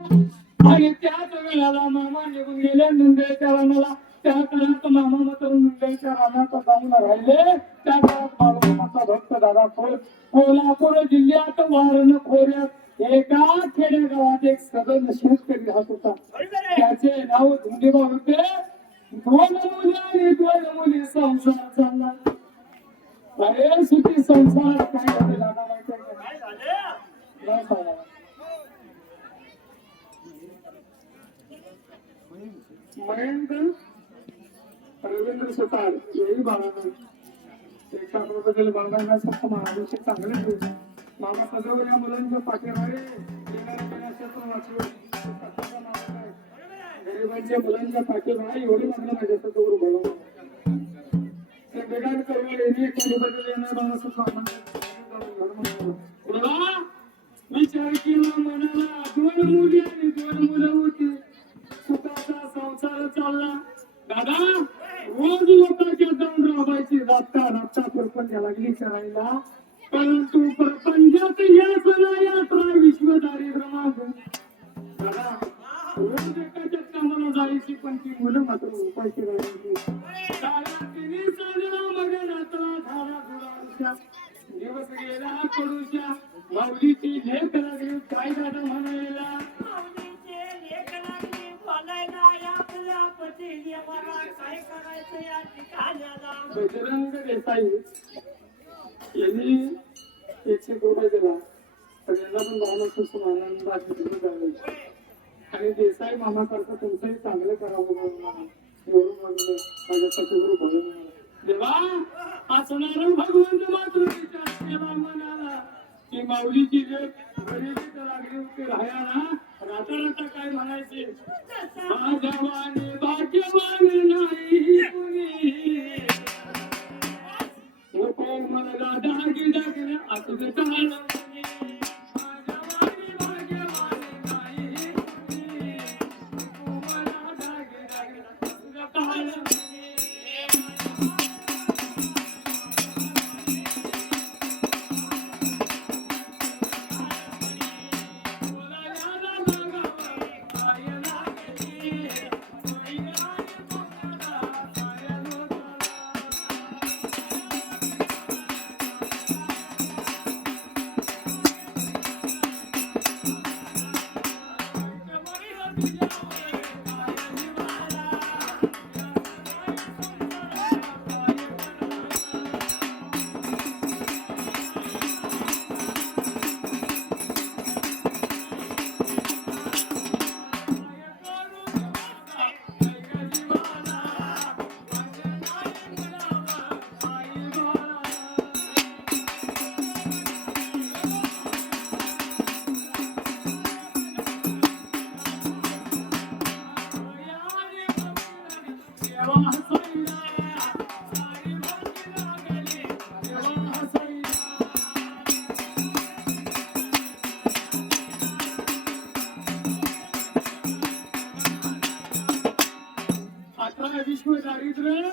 आणि त्याच वेळेला मामा निघून गेले मुंबईच्या रानाला. त्या काळात मामा मात्र मुंबईच्या रानात जाऊन राहिले. त्या काळात बाळूमामाचा भक्त दादा कोल्हापूर जिल्ह्यात वारण खोऱ्यात एका खेडेगावात एक सदन शेतकरी राहत होता. त्याचे नाव धुंडीबा होते. दोन मुली आणि दोन मुली संसार चालला. अरे सुखी संसार काय झाले दादा माहिती आहे का? मयंक रवींद्र सुतार यही बाळानं एक बद्दल बाळांना फक्त महाराष्ट्र चांगले दिवस मामा सदैव या मुलांच्या पाठीमागे गरिबांच्या मुलांच्या पाठीमागे एवढी मागणं माझ्यासमोर बोलवलं ते बेगान करवाले बद्दल येणार बाळासाहेब विचार केला मनाला दोन मुली आणि दोन मुलं होती. सुखाचा संसार चालला. दादा रोज लोकांच्या जाऊन राबायची राबता परपंचा लागली करायला. परंतु परपंचात यश ना यात्रा विश्व दारिद्र्य माग. दादा रोज एकाच्या कामाला जायची पण ती मुलं मात्र उपायची राहायची. तिने चालला मग रात्रा धारा धुरा दिवस गेला कडूच्या माऊलीची लेख लागली. काय दादा म्हणायला बजरंग देसाई यांनी 100 रुपये दिला तर यांना पण भावना आणि देसाई मामासारखं तुमचंही चांगलं करावं एवढं म्हणलं माझ्या सतगुरु भरून देवा असणारं भगवंत मात्र विचार केला म्हणाला की माऊलीची जे गरीबी लागली होती राहायला राता काय म्हणायचे भाग्यवान भाग्यवान नाही कुणी नको मला डागी डागले असं चाल विश्व दारिद्र्य